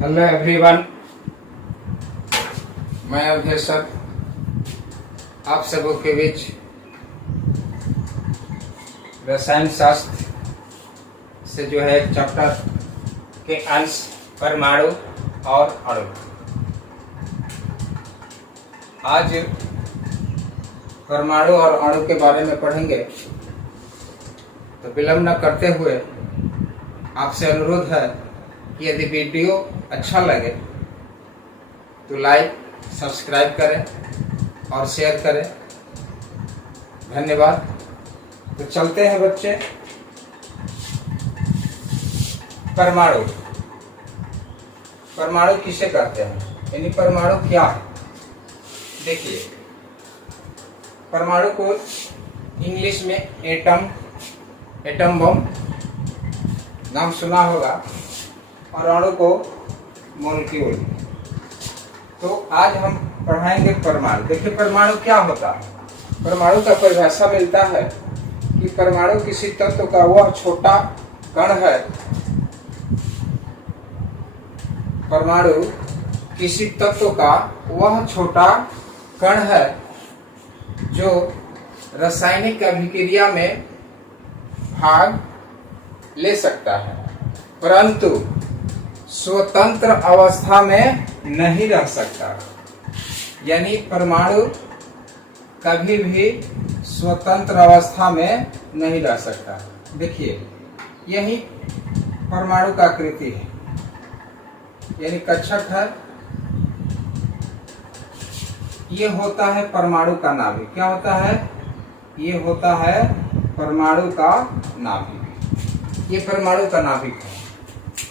Hello everyone, मैं Awadhesh sir आप सबों के बीच रसायन शास्त्र से जो है चैप्टर के अंश परमाणु और अणु। आज परमाणु और अणु के बारे में पढ़ेंगे, तो विलंब न करते हुए आपसे अनुरोध है कि यदि वीडियो अच्छा लगे तो लाइक सब्सक्राइब करें और शेयर करें। धन्यवाद। तो चलते हैं बच्चे। परमाणु परमाणु किसे कहते हैं, यानी परमाणु क्या है। देखिए, परमाणु को इंग्लिश में एटम बम नाम सुना होगा, और अणु को मॉलिक्यूल। तो आज हम पढ़ाएंगे परमाणु। देखिए, परमाणु क्या होता है। परमाणु का परिभाषा मिलता है कि परमाणु किसी तत्व का वह छोटा कण है। परमाणु किसी तत्व का वह छोटा कण है जो रासायनिक अभिक्रिया में भाग ले सकता है, परंतु स्वतंत्र अवस्था में नहीं रह सकता। यानी परमाणु कभी भी स्वतंत्र अवस्था में नहीं रह सकता। देखिए, यही परमाणु का आकृति है, यानी कक्षक है। ये होता है परमाणु का नाभिक। क्या होता है? ये होता है परमाणु का नाभिक। ये परमाणु का नाभिक है।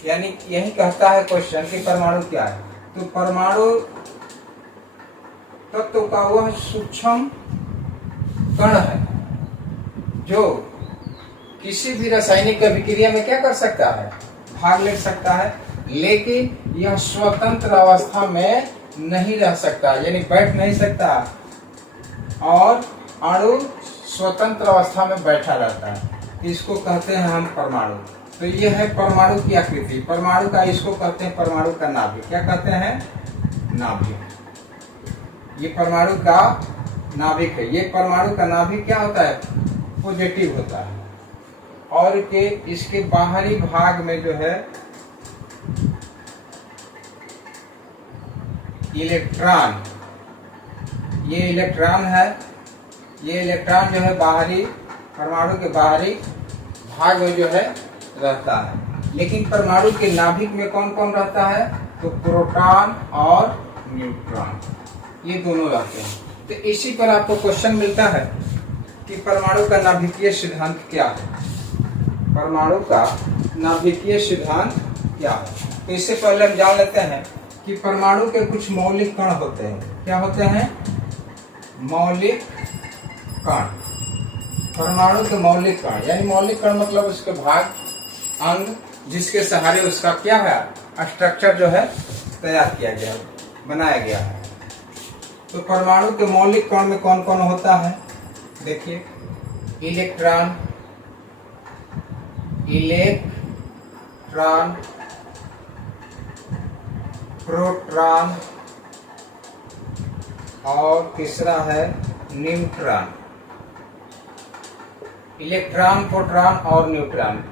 यानी यही कहता है क्वेश्चन कि परमाणु क्या है। तो परमाणु तत्व का वह सूक्ष्म कण है जो किसी भी रासायनिक अभिक्रिया में क्या कर सकता है, भाग ले सकता है, लेकिन यह स्वतंत्र अवस्था में नहीं रह सकता, यानी बैठ नहीं सकता। और अणु स्वतंत्र अवस्था में बैठा रहता है। इसको कहते हैं हम परमाणु। तो ये है परमाणु की आकृति। परमाणु का इसको कहते हैं परमाणु का नाभिक। क्या कहते हैं? नाभिक। ये परमाणु का नाभिक है। ये परमाणु का नाभिक क्या होता है? पॉजिटिव होता है। और के इसके बाहरी भाग में जो है इलेक्ट्रॉन, ये इलेक्ट्रॉन है। ये इलेक्ट्रॉन जो है बाहरी, परमाणु के बाहरी भाग में जो है रहता है। लेकिन परमाणु के नाभिक में कौन कौन रहता है? तो प्रोटॉन और न्यूट्रॉन, ये दोनों रहते हैं। तो इसी पर आपको क्वेश्चन मिलता है कि परमाणु का नाभिकीय सिद्धांत क्या है। परमाणु का नाभिकीय सिद्धांत क्या है? तो इससे पहले हम जान लेते हैं कि परमाणु के कुछ मौलिक कण होते हैं। क्या होते हैं? मौलिक कण। परमाणु के मौलिक कण, यानी मौलिक कण मतलब उसके भाग, अंग, जिसके सहारे उसका क्या है, स्ट्रक्चर जो है तैयार किया गया, बनाया गया है। तो परमाणु के मौलिक कण में कौन कौन होता है? देखिए, इलेक्ट्रॉन प्रोटॉन और तीसरा है न्यूट्रॉन। इलेक्ट्रॉन, प्रोटॉन और न्यूट्रॉन,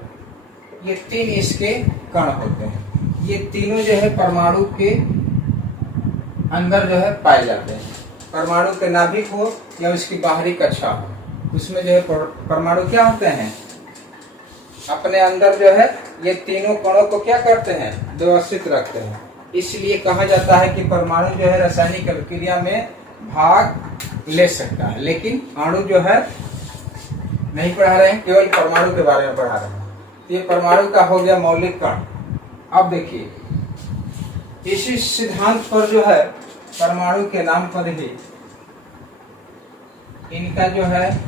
ये तीन इसके कण होते हैं। ये तीनों जो है परमाणु के अंदर जो है पाए जाते हैं। परमाणु के नाभिक हो या उसकी बाहरी कक्षा हो, उसमें जो है परमाणु क्या होते हैं, अपने अंदर जो है ये तीनों कणों को क्या करते हैं, व्यवस्थित रखते हैं। इसलिए कहा जाता है कि परमाणु जो है रासायनिक अभिक्रिया में भाग ले सकता है, लेकिन अणु जो है नहीं पढ़ा रहे हैं, केवल परमाणु के बारे में पढ़ा रहे हैं। ये परमाणु का हो गया मौलिक कण। अब देखिए, इसी सिद्धांत पर जो है परमाणु के नाम पर ही इनका जो है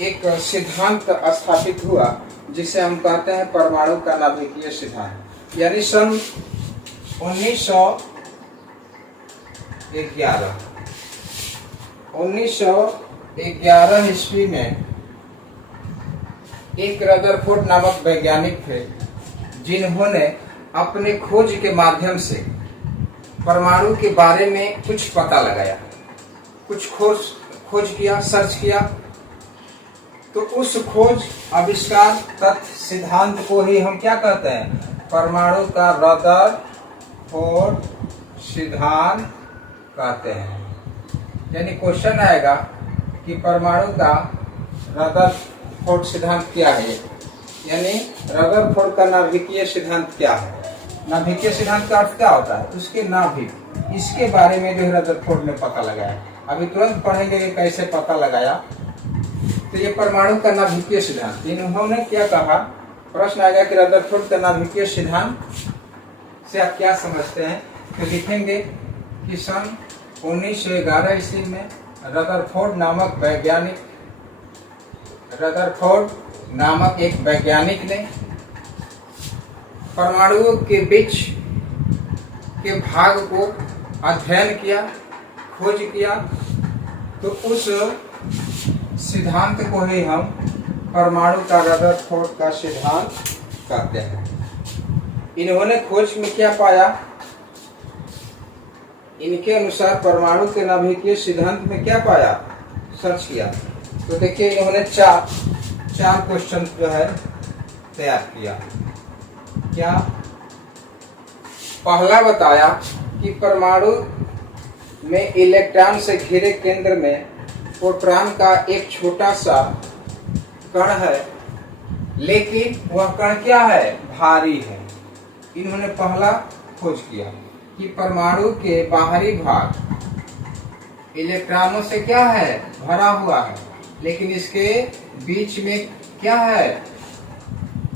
एक सिद्धांत स्थापित हुआ, जिसे हम कहते हैं परमाणु का नाभिकीय सिद्धांत। यानी सन 1911 ईस्वी में एक रदरफोर्ड नामक वैज्ञानिक थे, जिन्होंने अपने खोज के माध्यम से परमाणु के बारे में कुछ पता लगाया, कुछ खोज किया, सर्च किया, तो उस खोज, आविष्कार, तथ्य, सिद्धांत को ही हम क्या कहते हैं? परमाणु का रदरफोर्ड सिद्धांत कहते हैं। यानी क्वेश्चन आएगा कि परमाणु का रदरफोर्ड सिद्धांत क्या है, यानी रदरफोर्ड का नाभिकीय सिद्धांत क्या है। नाभिकीय सिद्धांत का अर्थ क्या होता है? उसके नाभिक, इसके बारे में जो है रदरफोर्ड ने पता लगाया। अभी तुरंत पढ़ेंगे कि कैसे पता लगाया। तो ये परमाणु का नाभिकीय सिद्धांत, इन्होंने क्या कहा? प्रश्न आएगा कि रदरफोर्ड का नाभिकीय सिद्धांत से आप क्या समझते हैं? तो लिखेंगे कि सन 1911 ईस्वी में रदरफोर्ड नामक एक वैज्ञानिक ने परमाणुओं के बीच के भाग को अध्ययन किया, खोज किया, तो उस सिद्धांत को ही हम परमाणु का रदरफोर्ड का सिद्धांत कहते हैं। इन्होंने खोज में क्या पाया? इनके अनुसार परमाणु के नाभिकीय सिद्धांत में क्या पाया? सर्च किया, तो देखिए इन्होंने चार क्वेश्चन जो है तैयार किया। क्या? पहला बताया कि परमाणु में इलेक्ट्रॉन से घिरे केंद्र में प्रोटॉन का एक छोटा सा कण है, लेकिन वह कण क्या है? भारी है। इन्होंने पहला खोज किया कि परमाणु के बाहरी भाग इलेक्ट्रॉनों से क्या है? भरा हुआ है, लेकिन इसके बीच में क्या है?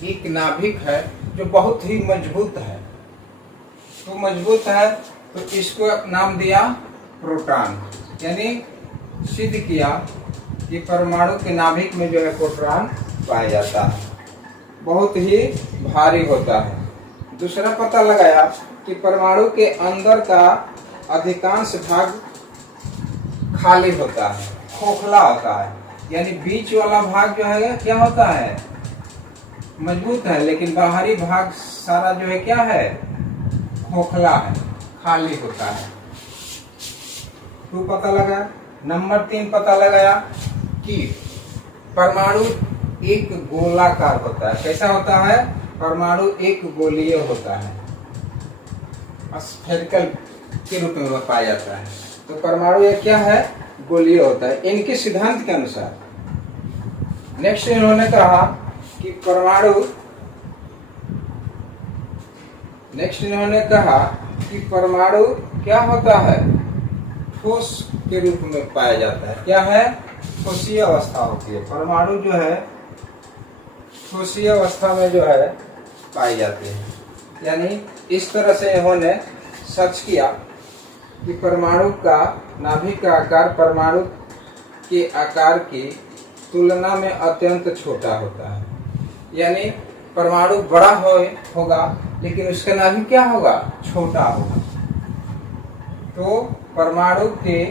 एक नाभिक है जो बहुत ही मजबूत है। तो मजबूत है तो इसको नाम दिया प्रोटॉन। यानी सिद्ध किया कि परमाणु के नाभिक में जो है प्रोटॉन पाया जाता है, बहुत ही भारी होता है। दूसरा पता लगाया कि परमाणु के अंदर का अधिकांश भाग खाली होता है, खोखला होता है। यानी बीच वाला भाग जो है क्या होता है? मजबूत है, लेकिन बाहरी भाग सारा जो है क्या है? खोखला है, खाली होता है। तो पता लगा। नंबर 3 पता लगाया कि परमाणु एक गोलाकार होता है। कैसा होता है? परमाणु एक गोलीय होता है, स्फेरिकल के रूप में पाया जाता है। तो परमाणु ये क्या है? गोलीय होता है, इनके सिद्धांत के अनुसार। नेक्स्ट इन्होंने कहा कि परमाणु क्या होता है? ठोस के रूप में पाया जाता है। क्या है? ठोसीय अवस्था होती है। परमाणु जो है ठोसीय अवस्था में जो है पाई जाती है। यानी इस तरह से इन्होंने सर्च किया कि परमाणु का नाभिक का आकार परमाणु के आकार की तुलना में अत्यंत छोटा होता है। यानी परमाणु बड़ा होगा, लेकिन उसका नाभिक क्या होगा? छोटा होगा। तो परमाणु के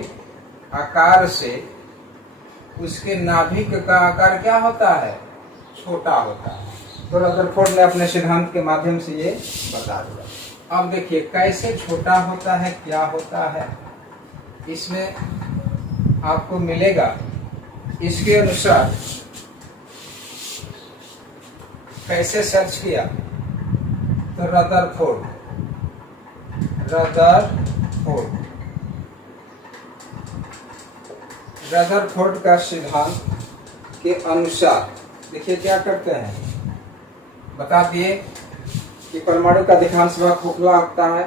आकार से उसके नाभिक का आकार क्या होता है? छोटा होता है। तो रदरफोर्ड ने अपने सिद्धांत के माध्यम से ये बता दिया। अब देखिए कैसे छोटा होता है, क्या होता है, इसमें आपको मिलेगा। इसके अनुसार कैसे सर्च किया? तो रदरफोर्ड का सिद्धांत के अनुसार देखिए क्या करते हैं, बता दिए कि परमाणु का अधिकांश भाग खोखला होता है,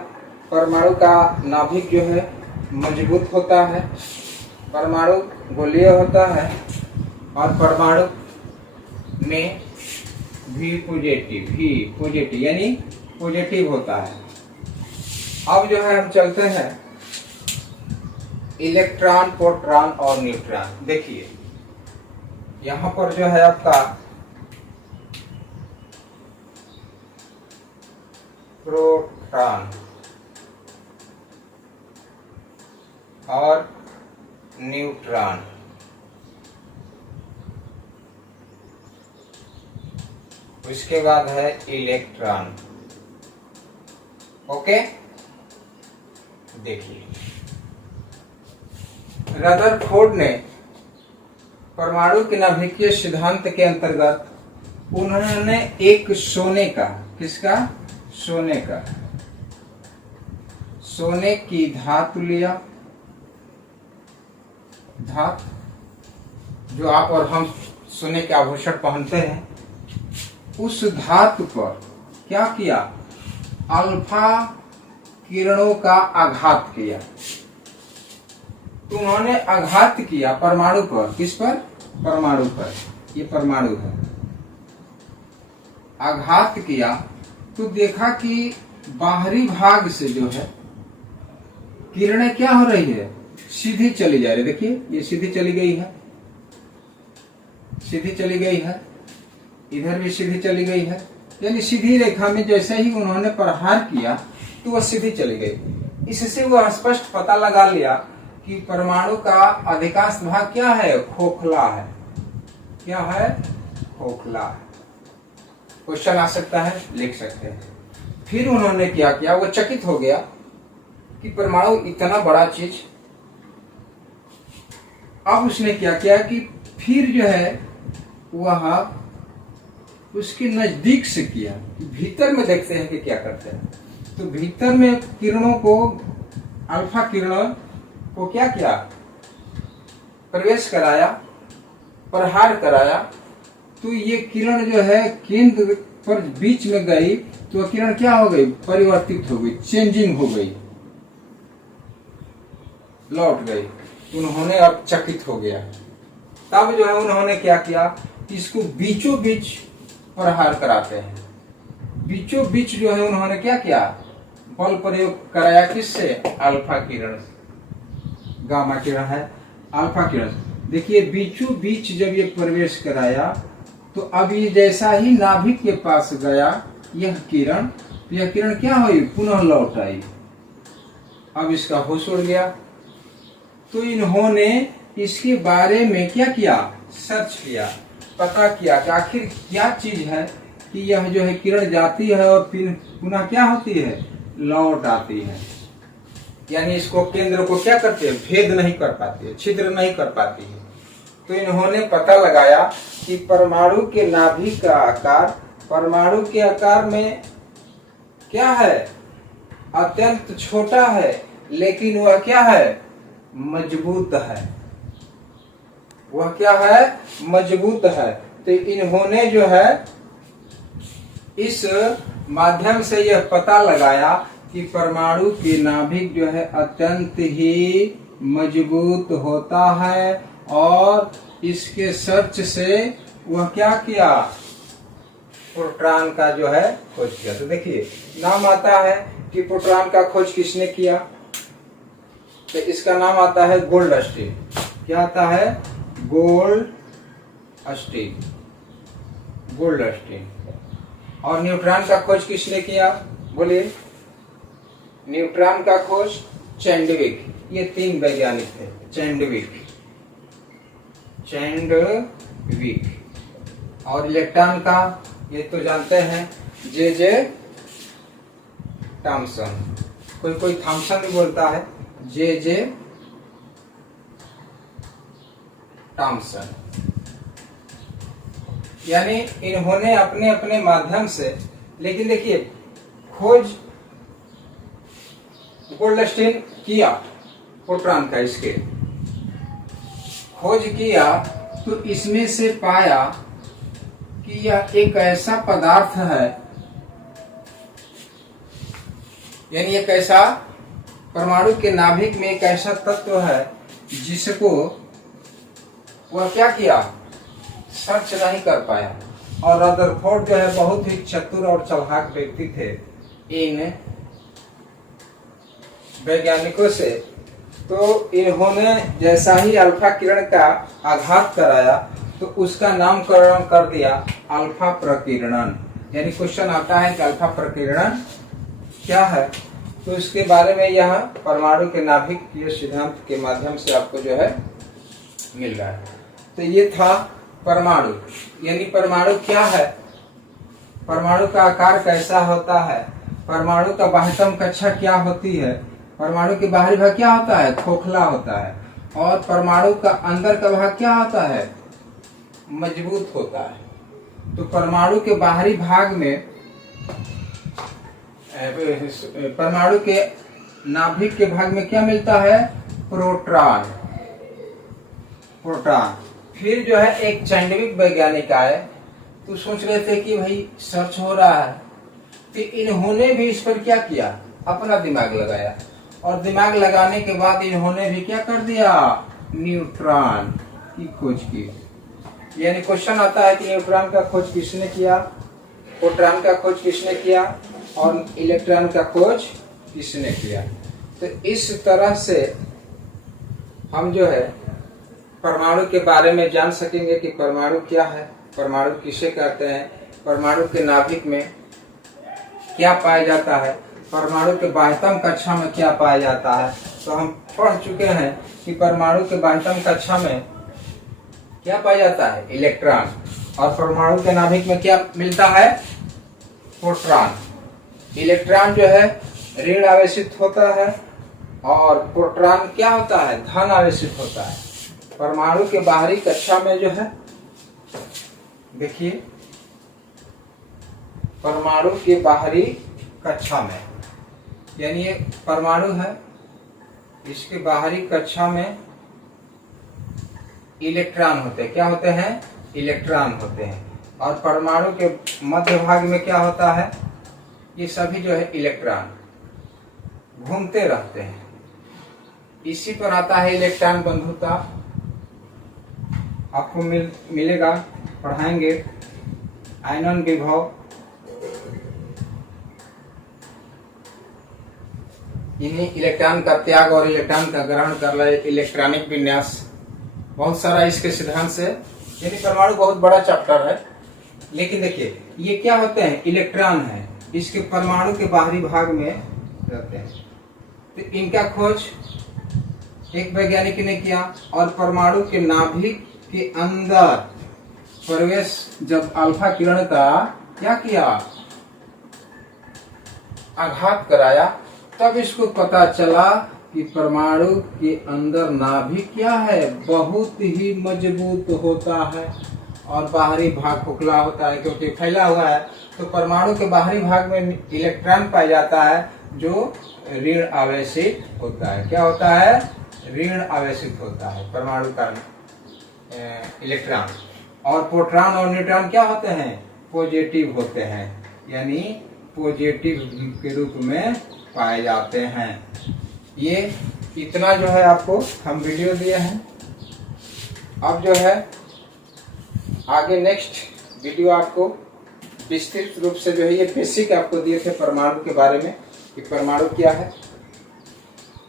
परमाणु का नाभिक जो है मजबूत होता है, परमाणु गोलीय होता है और परमाणु में भी पॉजिटिव यानी पॉजिटिव होता है। अब जो है हम चलते हैं इलेक्ट्रॉन, प्रोटॉन और न्यूट्रॉन। देखिए यहाँ पर जो है आपका प्रोटॉन और न्यूट्रॉन, उसके बाद है इलेक्ट्रॉन। ओके, देखिए रदरफोर्ड ने परमाणु के नाभिकीय सिद्धांत के अंतर्गत उन्होंने एक सोने का, किसका, सोने का, सोने की धातु लिया, धातु जो आप और हम सोने के आभूषण पहनते हैं, उस धातु पर क्या किया, अल्फा किरणों का आघात किया। तो उन्होंने आघात किया परमाणु पर, किस पर, परमाणु पर, ये परमाणु है, आघात किया तो देखा कि बाहरी भाग से जो है किरणें क्या हो रही है, सीधी चली जा रही है। देखिए ये सीधी चली गई है, सीधी चली गई है, इधर भी सीधी चली गई है, यानी सीधी रेखा में जैसे ही उन्होंने प्रहार किया तो वह सीधी चली गई। इससे वह स्पष्ट पता लगा लिया कि परमाणु का अधिकांश भाग क्या है, खोखला है। क्या है, खोखला है। क्वेश्चन आ सकता है, लिख सकते हैं। फिर उन्होंने क्या किया, वो चकित हो गया कि परमाणु इतना बड़ा चीज। अब उसने क्या किया कि फिर जो है वह उसके नजदीक से किया, भीतर में देखते हैं कि क्या करते हैं। तो भीतर में किरणों को, अल्फा किरणों को क्या किया, प्रवेश कराया, प्रहार कराया। तो ये किरण जो है केंद्र पर बीच में गई तो किरण क्या हो गई, परिवर्तित हो गई, चेंजिंग हो गई, लौट गई। उन्होंने अब चकित हो गया। तब जो है उन्होंने क्या किया, इसको बीचों बीच प्रहार कराते हैं। बीचों बीच जो है उन्होंने क्या किया, बल प्रयोग कराया, किससे, अल्फा किरण, गामा किरण है, अल्फा किरण। देखिए बीचों बीच जब ये प्रवेश कराया तो अब ये जैसा ही नाभिक के पास गया यह किरण क्या हुई, पुनः लौट आई। अब इसका होश उड़ गया। तो इन्होंने इसके बारे में क्या किया, सर्च किया, पता किया कि आखिर क्या चीज है कि यह जो है किरण जाती है और फिर पुनः क्या होती है, लौट आती है। यानी इसको, केंद्र को क्या करते हैं, भेद नहीं कर पाती है, छिद्र नहीं कर पाती है। तो इन्होंने पता लगाया कि परमाणु के नाभिक का आकार परमाणु के आकार में क्या है, अत्यंत छोटा है, लेकिन वह क्या है, मजबूत है। वह क्या है, मजबूत है। तो इन्होंने जो है इस माध्यम से यह पता लगाया कि परमाणु के नाभिक जो है अत्यंत ही मजबूत होता है, और इसके सर्च से वह क्या किया, प्रोटॉन का जो है खोज किया। तो देखिए नाम आता है कि प्रोटॉन का खोज किसने किया, तो इसका नाम आता है गोल्डस्टीन। क्या आता है, गोल्डस्टीन। और न्यूट्रॉन का खोज किसने किया, बोलिए, न्यूट्रॉन का खोज चैंडविक। ये 3 वैज्ञानिक थे, चैंडविक। और इलेक्ट्रॉन का ये तो जानते हैं, जे थॉमसन। कोई थॉमसन भी बोलता है, जे थॉमसन। यानी इन्होंने अपने अपने माध्यम से, लेकिन देखिए खोज गोल्डस्टीन किया प्रोटॉन का, इसके खोज किया तो इसमें से पाया कि यह एक ऐसा पदार्थ है, यानी एक ऐसा, परमाणु के नाभिक में एक ऐसा तत्व है जिसको वह क्या किया, सर्च नहीं कर पाया। और रदरफोर्ड जो है बहुत ही चतुर और चालाक व्यक्ति थे इन वैज्ञानिकों से। तो इन्होंने जैसा ही अल्फा किरण का आघात कराया तो उसका नामकरण कर दिया अल्फा प्रकीर्णन। यानी क्वेश्चन आता है कि अल्फा प्रकीर्णन क्या है, तो इसके बारे में यह परमाणु के नाभिकीय सिद्धांत के माध्यम से आपको जो है मिल रहा है। तो ये था परमाणु। यानी परमाणु क्या है, परमाणु का आकार कैसा होता है, परमाणु का बाह्यतम कक्षा क्या होती है? परमाणु के बाहरी भाग क्या होता है? खोखला होता है। और परमाणु का अंदर का भाग क्या होता है? मजबूत होता है। तो परमाणु के बाहरी भाग में, परमाणु के नाभिक के भाग में क्या मिलता है? प्रोटॉन। प्रोटॉन। फिर जो है एक चैंडविक वैज्ञानिक आए, तो सोच रहे थे कि भाई सर्च हो रहा है, तो इन्होंने भी इस पर क्या किया? अपना दिमाग लगाया। और दिमाग लगाने के बाद इन्होंने भी क्या कर दिया? न्यूट्रॉन की खोज की। यानी क्वेश्चन आता है कि न्यूट्रॉन का खोज किसने किया, प्रोटॉन का खोज किसने किया और इलेक्ट्रॉन का खोज किसने किया। तो इस तरह से हम जो है परमाणु के बारे में जान सकेंगे कि परमाणु क्या है, परमाणु किसे कहते हैं, परमाणु के नाभिक में क्या पाया जाता है, परमाणु के बाह्यतम कक्षा में क्या पाया जाता है। तो हम पढ़ चुके हैं कि परमाणु के बाह्यतम कक्षा में क्या पाया जाता है? इलेक्ट्रॉन। और परमाणु के नाभिक में क्या मिलता है? प्रोटॉन। इलेक्ट्रॉन जो है ऋण आवेशित होता है और प्रोटॉन क्या होता है? धन आवेशित होता है। परमाणु के बाहरी कक्षा में जो है, देखिए परमाणु के बाहरी कक्षा में, यानी ये परमाणु है, इसके बाहरी कक्षा में इलेक्ट्रॉन होते हैं। क्या होते हैं? इलेक्ट्रॉन होते हैं। और परमाणु के मध्य भाग में क्या होता है? ये सभी जो है इलेक्ट्रॉन घूमते रहते हैं। इसी पर आता है इलेक्ट्रॉन बंधुता। आपको मिलेगा, पढ़ाएंगे आयनन विभव, इन्हीं इलेक्ट्रॉन का त्याग और इलेक्ट्रॉन का ग्रहण कर रहे इलेक्ट्रॉनिक विन्यास, बहुत सारा इसके सिद्धांत से। यानी परमाणु बहुत बड़ा चैप्टर है। लेकिन देखिए ये क्या होते हैं? इलेक्ट्रॉन है, इसके परमाणु के बाहरी भाग में रहते हैं। तो इनका खोज एक वैज्ञानिक ने किया। और परमाणु के नाभिक के अंदर प्रवेश जब अल्फा किरण का क्या किया? आघात कराया, तब इसको पता चला कि परमाणु के अंदर नाभिक क्या है? बहुत ही मजबूत होता है और बाहरी भाग खोखला होता है, क्योंकि फैला हुआ है। तो परमाणु के बाहरी भाग में इलेक्ट्रॉन पाया जाता है जो ऋण आवेशित होता है। क्या होता है? ऋण आवेशित होता है परमाणु का इलेक्ट्रॉन। और प्रोटॉन और न्यूट्रॉन क्या होते हैं? पॉजिटिव होते हैं, यानी पॉजिटिव के रूप में पाए जाते हैं। ये इतना जो है आपको हम वीडियो दिए हैं। अब जो है आगे नेक्स्ट वीडियो आपको विस्तृत रूप से जो है, ये बेसिक आपको दिए थे परमाणु के बारे में कि परमाणु क्या है।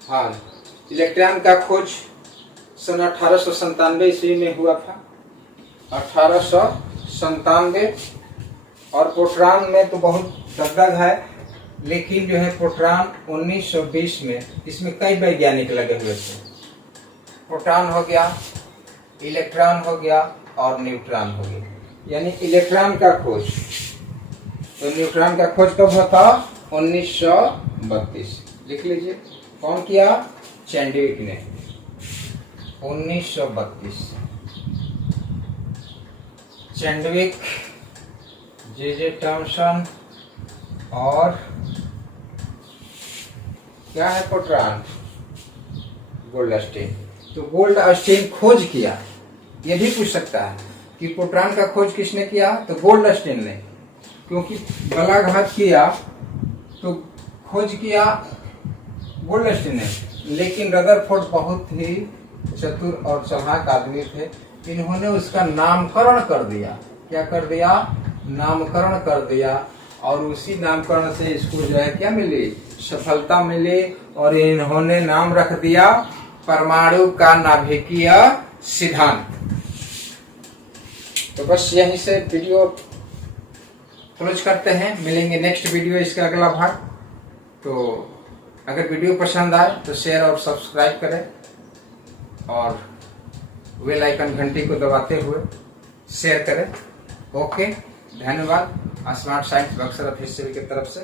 हाँ, इलेक्ट्रॉन का खोज सन 1897 ईस्वी में हुआ था, 1897। और प्रोटॉन में तो बहुत दगदग है, लेकिन जो है प्रोटॉन 1920 में, इसमें कई वैज्ञानिक लगे हुए थे। प्रोटॉन हो गया, इलेक्ट्रॉन हो गया और न्यूट्रॉन हो गया। यानी इलेक्ट्रॉन का खोज, तो न्यूट्रॉन का खोज कब हुआ था? 1932। लिख लीजिए, कौन किया? चैंडविक ने, 1932। चैंडविक, जे थॉमसन और क्या है प्रोटॉन? गोल्डस्टीन। तो गोल्डस्टीन खोज किया। ये भी पूछ सकता है कि प्रोटॉन का खोज किसने किया? तो गोल्डस्टीन ने, क्योंकि बलाघात किया तो खोज किया गोल्डस्टीन ने। लेकिन रदरफोर्ड बहुत ही चतुर और चालाक आदमी थे, इन्होंने उसका नामकरण कर दिया। क्या कर दिया? नामकरण कर दिया। और उसी नामकरण से इसको जो है क्या मिली? सफलता मिली। और इन्होंने नाम रख दिया परमाणु का नाभिकीय सिद्धांत। तो बस यहीं से वीडियो क्लोज करते हैं। मिलेंगे नेक्स्ट वीडियो, इसका अगला भाग। तो अगर वीडियो पसंद आए तो शेयर और सब्सक्राइब करें और बेल आइकन घंटी को दबाते हुए शेयर करें। ओके, धन्यवाद। स्मार्ट साइंस बक्सर ऑफिशियल की तरफ से।